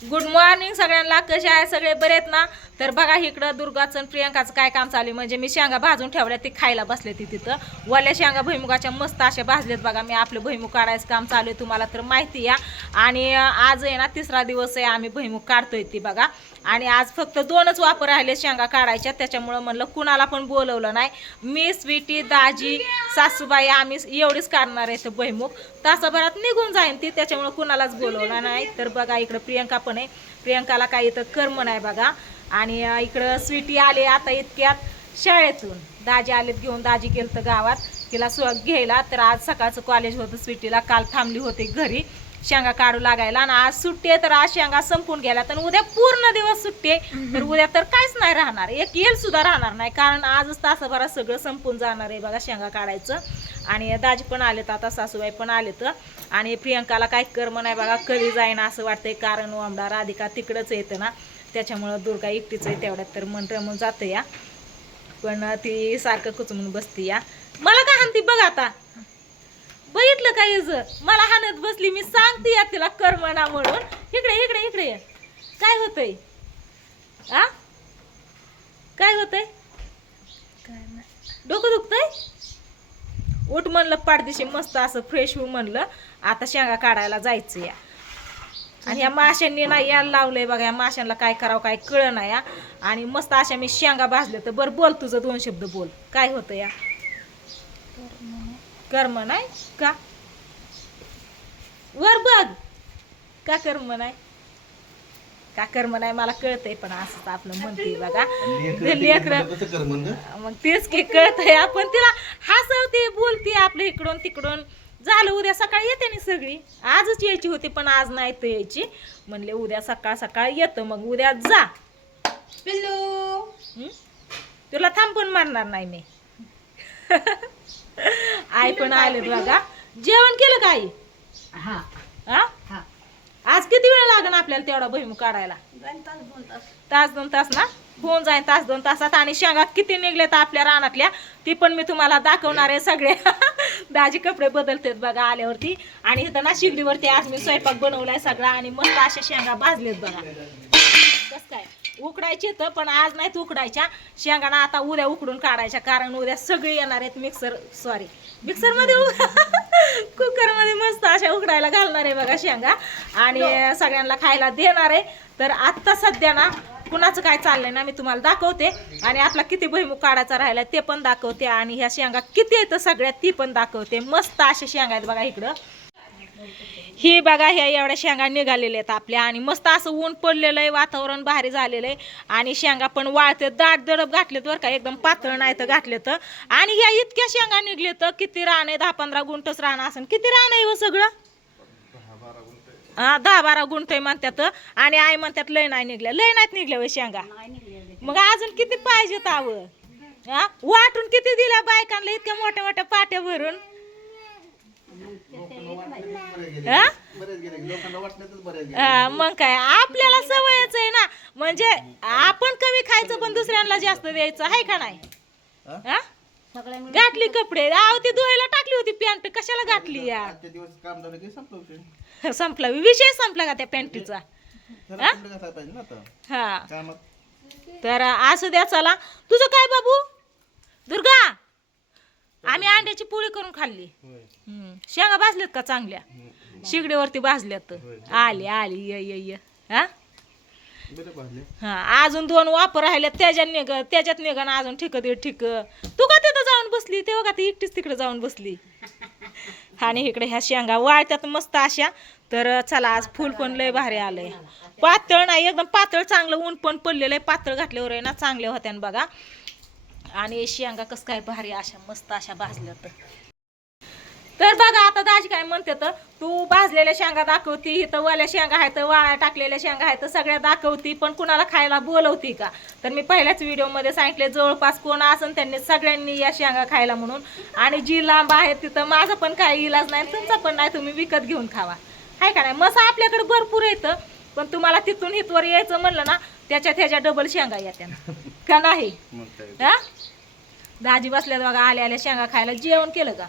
Good morning सगळ्यांना. कसे आहे सगळे? बरे आहेत ना? तर बघा इकडं दुर्गाचं आणि प्रियंकाचं काय काम चालू आहे. म्हणजे मी शेंगा भाजून ठेवल्या ते खायला बसले ती तिथं. वल्या शेंगा भुईमुगाच्या मस्त अशा भाजलेत बघा. मी आपलं भुईमुग काढायचं काम चालू आहे तुम्हाला तर माहिती या आणि आज आहे ना तिसरा दिवस आहे आम्ही भुईमुग काढतोय ती बघा. आणि आज फक्त दोनच वापर राहिले शेंगा काढायच्या. त्याच्यामुळं म्हणलं कुणाला पण बोलवलं नाही. मी स्वीटी दाजी सासूबाई आम्ही एवढीच काढणार आहे तर भुईमुग. तासाभरात निघून जाईन ती त्याच्यामुळं कुणालाच बोलवलं नाही. तर बघा इकडं प्रियंका पण आहे. प्रियंकाला काही इथं कर्म नाही बघा. आणि इकडं स्वीटी आले आता इतक्यात शाळेतून. दाजी आलेत घेऊन दाजी गेलं तर गावात. तिला स्व घ्यायला. तर आज सकाळचं कॉलेज होतं स्वीटीला. काल थांबली होती घरी. शेंगा काढू लागायला. आणि आज सुट्टी आहे तर आज शेंगा संपून गेल्या. तर उद्या पूर्ण दिवस सुट्टी आहे. तर उद्या तर काहीच नाही राहणार. एक येल सुद्धा राहणार नाही. कारण आजच तासाभरात सगळं संपून जाणार आहे बघा शेंगा काढायचं. आणि दाजी पण आलेत आता सासूबाई पण आलेत. आणि प्रियंकाला काही कर्म नाही बघा. कधी जाईना असं वाटतंय. कारण ओमडा राधिका तिकडंच येतं ना. त्याच्यामुळं दुर्गा एकटीच आहे तेवढ्यात तर मन रमून जातं या. पण ती सारखं कुचमून बसती या. मला काय हानती बघ आता. बघितलं का हिज मला हाणत बसली मी सांगते या तिला कर्मणा म्हणून. इकडे इकडे इकडे ये. काय होतंय? आ? काय होतंय? डोकं दुखतंय? उठ म्हणलं पाठदिशी मस्त असं फ्रेश होऊ म्हणलं. आता शेंगा काढायला जायचं या. आणि या माशांनी ना यायला लावलंय बघा या माशांना काय करावं काय कळ नाही या आणि मस्त अशा मी शेंगा भाजल्या तर बरं बोल तुझं दोन शब्द बोल. काय होतं या? कर्म नाही का? वर बघ. का कर्म नाही? का कर्म नाही? मला कळतंय पण असंच आपलं म्हणते बघा. लेकरं मग तेच की कळतंय. आपण तिला हसवते बोलते आपल्या इकडून तिकडून. झालं उद्या सकाळी येते ना सगळी. आजच यायची होती पण आज नाही तर यायची. म्हणले उद्या सकाळ सकाळ येतं मग उद्या जा. पिल्लू. हं? तुला थांब पण मारणार नाही मी. आई पण आले बघा. जेवण केलं का आई? हा. हा हा. आज किती वेळ लागेल आपल्याला तेवढा भुईमुग काढायला? तास दोन तास. तास दोन तास ना? होऊन जाईल तास दोन तासात. आणि शेंगा किती निघल्यात आपल्या रानातल्या ती पण मी तुम्हाला दाखवणार आहे सगळे दाजी कपडे बदलतात बघा आल्यावरती. आणि इथं ना शिगडीवरती आज मी स्वयंपाक बनवलाय सगळा आणि मस्त अशा शेंगा भाजलेत बघा. कस काय? उकडायचे तर पण आज नाहीत उकडायच्या. शेंगाना आता उद्या उकडून काढायच्या कारण उद्या सगळे येणार आहेत मिक्सर सॉरी मिक्सरमध्ये कुकर मध्ये मस्त अशा उकडायला घालणार आहे बघा शेंगा. आणि सगळ्यांना खायला देणार आहे. तर आत्ता सध्या ना कुणाचं काय चाललंय ना मी तुम्हाला दाखवते. आणि आपला किती भुईमुग काढायचा राहिला ते पण दाखवते. आणि ह्या शेंगा किती येतं सगळ्यात ती पण दाखवते. मस्त अशा शेंगा आहेत बघा इकडं. ही बघा ह्या एवढ्या शेंगा निघालेल्या आहेत आपल्या. आणि मस्त असं ऊन पडलेलं आहे वातावरण भारी झालेलं आहे. आणि शेंगा पण वाळते दाट दडप घातलेत बरं का एकदम पातळ नाही तर घातलेत. आणि ह्या इतक्या शेंगा निघलेत किती रान आहे दहा पंधरा गुंठच रान असेल किती रान आहे हो सगळं? हा दहा बारा गुंठ म्हणतात आणि आई म्हणतात लय नाही निघल्या. लय नाहीत निघल्या वय शेंगा. मग अजून किती पाहिजेत आव? हा? वाटून किती दिल्या बायकांना इतक्या मोठ्या मोठ्या पाट्या भरून? हा? हा, मग काय? आपल्याला सवयच आहे ना. म्हणजे आपण कमी खायचं पण दुसऱ्यांना जास्त द्यायचं. आहे का नाही? हा? गाठली कपडे. आव ती धुवायला होती पॅन्ट कशाला गाठली या आजच्या दिवस काम झालं की संपलं विषय. संपला विषय संपला का त्या पॅन्टीचा? पाहिजे ना आता? हा. कामात. तर असू द्या चला. तुझं काय बाबू? दुर्गा आम्ही अंड्याची पोळी करून खाल्ली. होय. हम्म. शेंगा भाजल्यात का चांगल्या? शिगडीवरती भाजल्यात. आली आली ये ये ये. हा? हा अजून दोन वापर राहिले त्याच्यात निघ त्याच्यात निघ ना अजून ठिक ठिक. तू का तिथं जाऊन बसली? तेव्हा का ती एकटीच तिकडे जाऊन बसली? आणि इकडे ह्या शेंगा वाळत्यात मस्त अशा. तर चला आज फुल पण लय भारी आलंय. पातळ नाही एकदम पातळ चांगलं ऊन पण पडलेलं आहे. पातळ घातल्यावर आहे ना चांगल्या होत्या ना बघा. आणि शेंगा कसं काय भारी अशा मस्त अशा भाजल्या तर तर बघा आता दाजी काय म्हणते तर तू भाजलेल्या शेंगा दाखवती इथं वाल्या शेंगा आहेत वाळ्या टाकलेल्या शेंगा आहेत सगळ्या दाखवती पण कुणाला खायला बोलवती का? तर मी पहिल्याच व्हिडिओमध्ये सांगितले जवळपास कोण असन त्यांनी सगळ्यांनी या शेंगा खायला म्हणून. आणि जी लांब आहे तिथं माझा पण काही इलाज नाही तुमचा पण नाही तुम्ही विकत घेऊन खावा. आहे का नाही? मसा आपल्याकडे भरपूर येतं पण तुम्हाला तिथून इथवर यायचं म्हणलं ना त्याच्यात ह्याच्या डबल शेंगा येत्या. का नाही? हा? दाजी बसल्यात बघा आल्या आल्या शेंगा खायला. जेवण केलं का.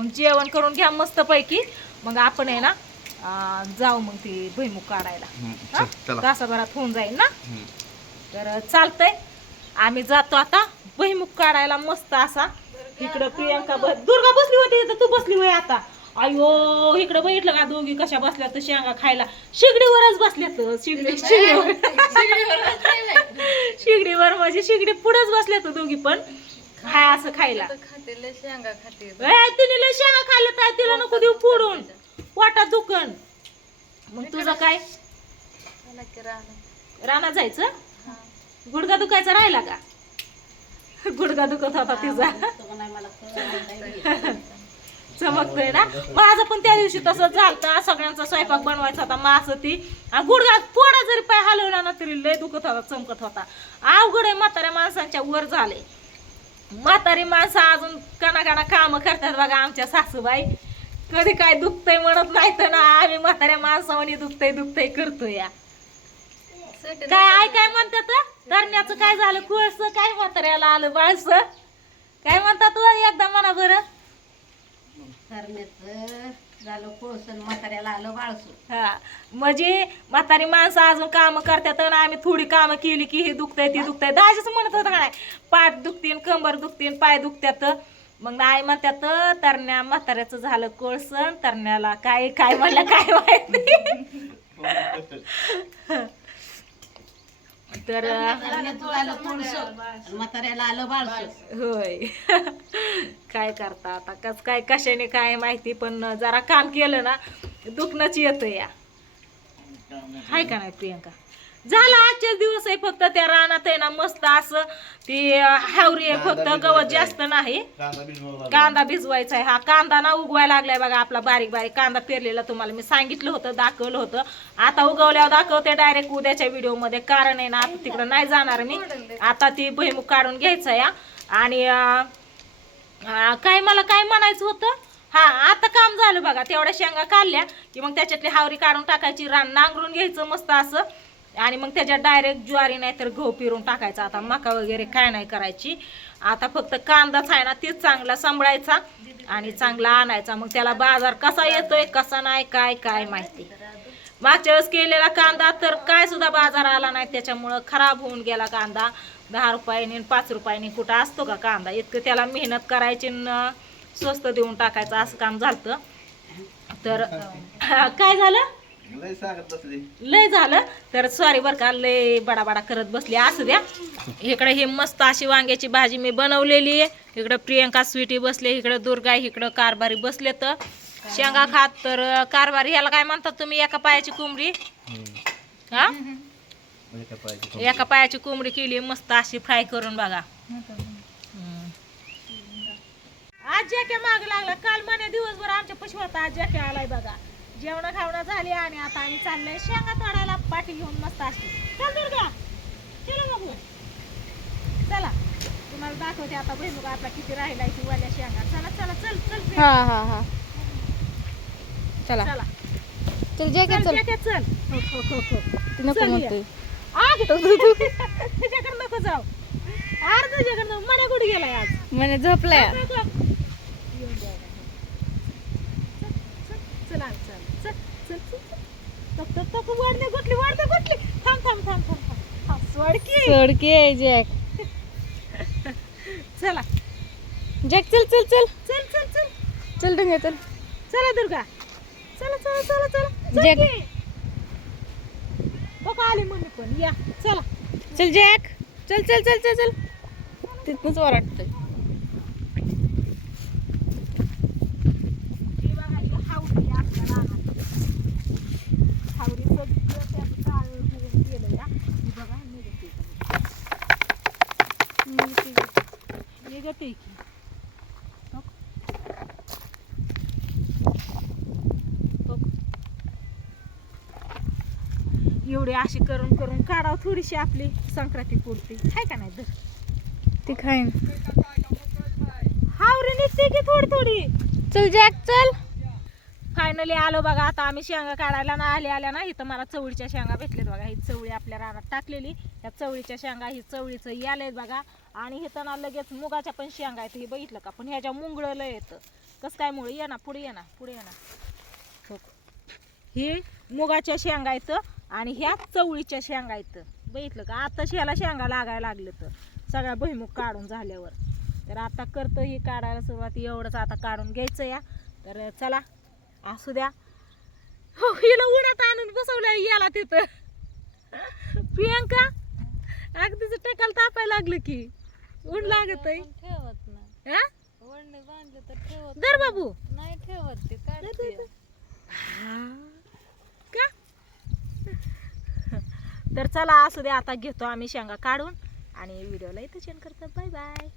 मग जेवण करून घ्या मस्त पैकी मग आपण आहे ना अं, जाऊ मग ती भुईमुग काढायला. हम्म, हा? चल, चला. तासाभरात होऊन जाईल ना. तर चालतंय. आम्ही जातो आता. भुईमुग काढायला मस्त असा. इकडं प्रियंका बस दुर्गा बसली होती तर तू बसली होय आता. अयो इकडं बघितलं का दोघी कशा बसल्या तर शेंगा खायला? शिगडीवरच बसल्यात शिगडी शिगडीवर शिगडीवर म्हणजे शिगडी पुढेच बसल्यात दोघी पण. हाय असं खायला. खाते शेंगा खाते. ए, तिने लय शेंगा खाल्ल्या तर तिला नको देऊ फोडून. पोटात दुखन. मग तुझं काय? रानात जायचं? गुडगा दुखायचा राहिला का? गुडगा दुखत होता तिचा. चमकतोय ना? माझं पण त्या दिवशी तसं झालं सगळ्यांचा स्वयंपाक बनवायचा होता मग असं ती आणि गुडघा थोडा जरी पाय हलवला ना तरी लय दुखत होता चमकत होता. अवघड आहे म्हाताऱ्या माणसांच्या वर झाले. म्हातारी माणसं अजून कणा कणा काम करतात बघा आमच्या सासूबाई. कधी काय दुखतंय म्हणत नाही तर ना आम्ही म्हाताऱ्या माणसावानी दुखतंय दुखतंय करतो या. काय आय काय म्हणतात धरण्याचं काय झालं? कुळस काय म्हाताऱ्याला आलं? बाळस? काय म्हणतात तू एकदा म्हणा बरं. करण्याचं झालं कोळसन म्हाताऱ्याला आलं बाळसू हा. म्हणजे म्हातारी माणसं अजून काम करतात आणि आम्ही थोडी कामं केली की हे दुखतंय ती दुखतंय. दाजीच म्हणत होतं का नाही पाठ दुखतीन कंबर दुखतीन पाय दुखत्यात. मग नाही म्हणतात तरण्या म्हाताऱ्याचं झालं कोळसन तरण्याला काय काय म्हणलं काय माहिती? तर म्हाताऱ्याला आलं बाळसू होय. काय करता आता? कस काय कशाने काय माहिती पण जरा काम केलं ना दुखणंच येतं या. हाय का नाही प्रियंका? झाला आजचे दिवस आहे फक्त त्या रानात आहे ना मस्त असं ती हावरी आहे फक्त गवत जास्त नाही. कांदा भिजवायचा आहे. हा कांदा ना उगवायला लागलाय बघा आपला बारीक बारीक कांदा पेरलेला तुम्हाला मी सांगितलं होतं दाखवलं होतं. आता उगवल्यावर दाखवते डायरेक्ट उद्याच्या व्हिडिओमध्ये कारण आहे ना आता तिकडं नाही जाणार मी. आता ती भुईमुग काढून घ्यायचा या. आणि काय मला काय म्हणायचं होतं? हा आता काम झालं बघा. तेवढ्या शेंगा काढल्या की मग त्याच्यातली हावरी काढून टाकायची रान नांगरून घ्यायचं मस्त असं. आणि मग त्याच्यात डायरेक्ट ज्वारी नाही तर गहू पिरून टाकायचा. आता मका वगैरे काय नाही करायची. आता फक्त कांदाच आहे ना तेच चांगला सांभाळायचा आणि चांगला आणायचा. मग त्याला बाजार कसा येतोय कसा नाही काय काय माहिती. मागच्या वेळेस केलेला कांदा तर काय सुद्धा बाजार आला नाही. त्याच्यामुळं खराब होऊन गेला कांदा. दहा रुपयाने पाच रुपयाने कुठं असतो का कांदा? इतकं त्याला मेहनत करायची न स्वस्त देऊन टाकायचं असं काम झालं तर काय झालं? लय सांगत बसली. लय झालं. तर सॉरी बरं का लय बडा बडा करत बसली. असू द्या. इकडे हे मस्त अशी वांग्याची भाजी मी बनवलेली आहे. इकडं प्रियंका स्वीटी बसले इकडं दुर्गा इकडं कारभारी बसले तर. शेंगा खात तर कारभारी ह्याला काय म्हणतात तुम्ही? एका पायाची कोंबडी? हा? एका पायाची कोंबडी. केली मस्त अशी फ्राय करून बघा. आज जॅक्या माग लागला. काल म्हणे दिवसभर आमच्या पशु होता आज जॅक्या आलाय बघा. जेवण खावणं झाली आणि आता आम्ही चाललोय शेंगा तोडायला पाठी घेऊन मस्त असते चल दुर्गा चलो बाबू चला तुम्हाला दाखवते आता भुईमुग आपला किती राहिला ती वाल्या शेंगा. चला चला चल चल. हा हा हा. चला. चला. चल जे चल चल. हो हो हो हो. नको तुझ्याकडे नको जाऊ. आज तुझ्याकडे. मण्या कुठे गेलाय आज? म्हणे झोपलाय. चल, चल, चल, चल, चल, चल. तक, तक, तक, वाढले, गुटली, वाढले, गुटली. थांब, थांब, थांब, थांब. हा, जॅक. चला. जॅक चल चल चल. चल चल चल. चल चल. चला दुर्गा. चला चला चला चला. जॅक. की. बघा आली मम्मी पण. या चला. चल जॅक. चल चल चल चल चल. तिथनच ही बघा, ही हावरी आहे आपल्या रानात. हावरी सगळं त्यात काळं होऊन गेलं या. ही बघा, निघते निघते की. बघ. बघ. एवढी अशी करून करून काढावं थोडीशी आपली संक्रांती पुरती आहे का नाही तर ती खाईन हावरी निघते की थोडी थोडी चल जॅक चल फायनली आलो बघा आता आम्ही शेंगा काढायला ना आले आल्या ना इथं मला चवळीच्या शेंगा भेटलेत बघा. ही चवळी आपल्या रानात टाकलेली. त्या चवळीच्या शेंगा ही चवळीचं यालेत बघा. आणि हे ना लगेच मुगाच्या पण शेंगा आहेत हे बघितलं का? पण ह्याच्या मुंगळं लय येतं कसं काय मुळे? ये ना पुढे ये ना पुढे ये ना. हो ही मुगाच्या शेंगा येतं आणि ह्या चवळीच्या शेंगा येतं बघितलं का? आता ह्याला शेंगा लागायला लागलं तर सगळ्या भुईमुग काढून झाल्यावर. तर आता करतो ही काढायला सुरुवात. एवढंच आता काढून घ्यायचं या. तर चला असू द्या. हो हिला उन्हात आणून बसवलं याला तिथं. प्रियंका अगदीच टकाल तापायला लागलं की. ऊन लागत ठेवत हा? वडणे बांधले तर ठेवत धर बाबू. नाही ठेवत ते काढते. का? तर चला असू दे आता घेतो आम्ही शेंगा काढून आणि व्हिडिओला इथं चेंज करतात. Bye bye